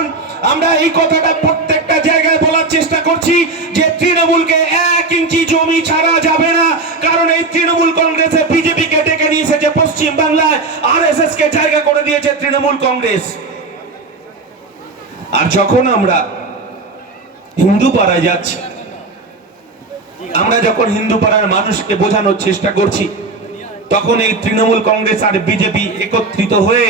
তখন আমরা এই কথাটা প্রত্যেকটা জায়গায় বলার চেষ্টা করছি যে তৃণমূলকে 1 ইঞ্চি জমি ছাড়া যাবে না, কারণ এই তৃণমূল কংগ্রেসে বিজেপিকে ডেকে নিয়ে এসেছে পশ্চিম বাংলায়, আরএসএস কে জায়গা করে দিয়েছে তৃণমূল কংগ্রেস। আর যখন আমরা হিন্দু পাড়ায় যাচ্ছি, আমরা যখন হিন্দু পাড়ার মানুষকে বোঝানোর চেষ্টা করছি, তখন এই তৃণমূল কংগ্রেস আর বিজেপি একত্রিত হয়ে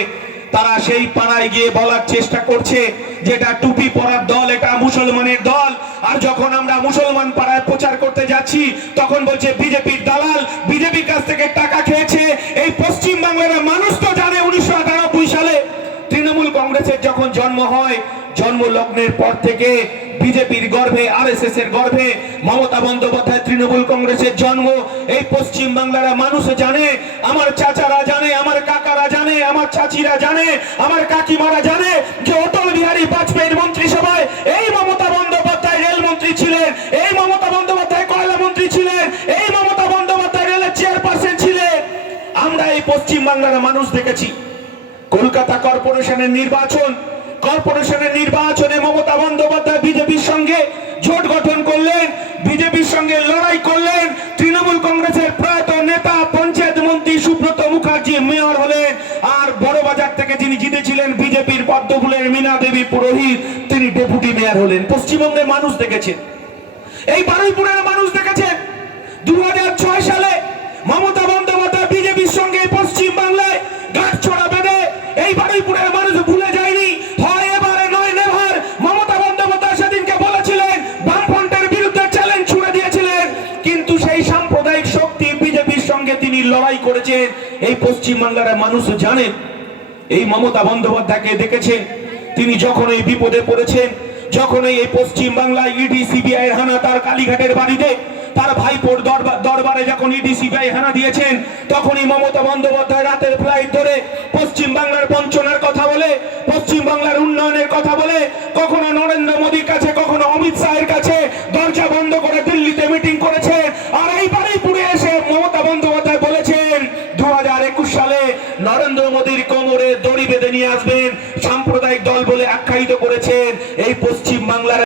তারা সেই পাড়ায় গিয়ে বলার চেষ্টা করছে যে এটা টুপি পরার দল, এটা মুসলমানের দল। আর যখন আমরা মুসলমান পাড়ায় প্রচার করতে যাচ্ছি, তখন বলছে বিজেপির দালাল, বিজেপির কাছ থেকে টাকা খেয়েছে। এই পশ্চিম বাংলার মানুষ তো জানে 1998 সালে তৃণমূল কংগ্রেসের যখন জন্ম হয়, জন্ম লগ্নের পর থেকে বিজেপির গর্ভে, আরএসএস এর গর্ভে মমতা বন্দ্যোপাধ্যায় তৃণমূল কংগ্রেসের জন্ম। এই পশ্চিম বাংলার মানুষ জানে, আমার চাচারা জানে, আমার কাকারা জানে, আমার চাচিরা জানে, আমার কাকিমারা জানে যে অটল বিহারী বাজপেয়ীর মন্ত্রিসভায় এই মমতা বন্দ্যোপাধ্যায় রেলমন্ত্রী ছিলেন, এই মমতা বন্দ্যোপাধ্যায় কয়লা মন্ত্রী ছিলেন, এই মমতা বন্দ্যোপাধ্যায় রেলের চেয়ারপারসন ছিলেন। আমরা এই পশ্চিম বাংলার মানুষ দেখেছি কলকাতা কর্পোরেশনের নির্বাচনে মমতা বন্দ্যোপাধ্যায় বিজেপির সঙ্গে জোট গঠন করলেন, বিজেপির সঙ্গে লড়াই করলেন। তৃণমূল কংগ্রেসের প্রয়াত নেতা পঞ্চায়েত মন্ত্রী সুব্রত মুখার্জি মেয়র হলেন, আর বড়বাজার থেকে যিনি জিতেছিলেন বিজেপির পদ্মফুলের মীনা দেবী পুরোহিত, তিনি ডেপুটি মেয়র হলেন। পশ্চিমবঙ্গের মানুষ দেখেছেন, এই বারুইপুরের মানুষ দেখেছেন 2006 সালে মমতা বন্দ্যোপাধ্যায় বিজেপির সঙ্গে পশ্চিম বাংলায় গাঁটছড়া বেঁধে এই বারুইপুরের মানুষ ভুলে যায়নি। হয় এবারে নয় নেভার। মমতা বন্দ্যোপাধ্যায় সেদিনকে বলেছিলেন, বামফ্রন্টের বিরুদ্ধে চ্যালেঞ্জ ছুড়ে দিয়েছিলেন, কিন্তু সেই সাম্প্রদায়িক শক্তি বিজেপির সঙ্গে তিনি লড়াই করেছেন। এই পশ্চিম বাংলার মানুষ জানেন, এই মমতা বন্দ্যোপাধ্যায়কে দেখেছেন, তিনি যখন এই বিপদে পড়েছেন, যখন এই পশ্চিম বাংলায় ইডি সিবিআই হানা তার কালীঘাটের বাড়িতে, তার ভাইপোর দরবারে যখন ইডি সিবিআই হানা দিয়েছেন, তখনই মমতা বন্দ্যোপাধ্যায় রাতের ফ্লাইট ধরে পশ্চিম বাংলার বঞ্চনার কথা বলে, পশ্চিম বাংলার উন্নয়নের কথা বলে, কখনো নরেন্দ্র মোদীর কাছে, কখনো অমিত শাহের কাছে দরজা বন্ধ করে দিল্লিতে মিটিং করেছেন। আর এই বারুইপুরে এসে মমতা বন্দ্যোপাধ্যায় বলেছেন 2021 সালে নরেন্দ্র মোদীর কোমরে দড়ি বেঁধে নিয়ে আসবেন, সাম্প্রদায়িক দল বলে আখ্যায়িত করেছেন। এই পশ্চিম বাংলার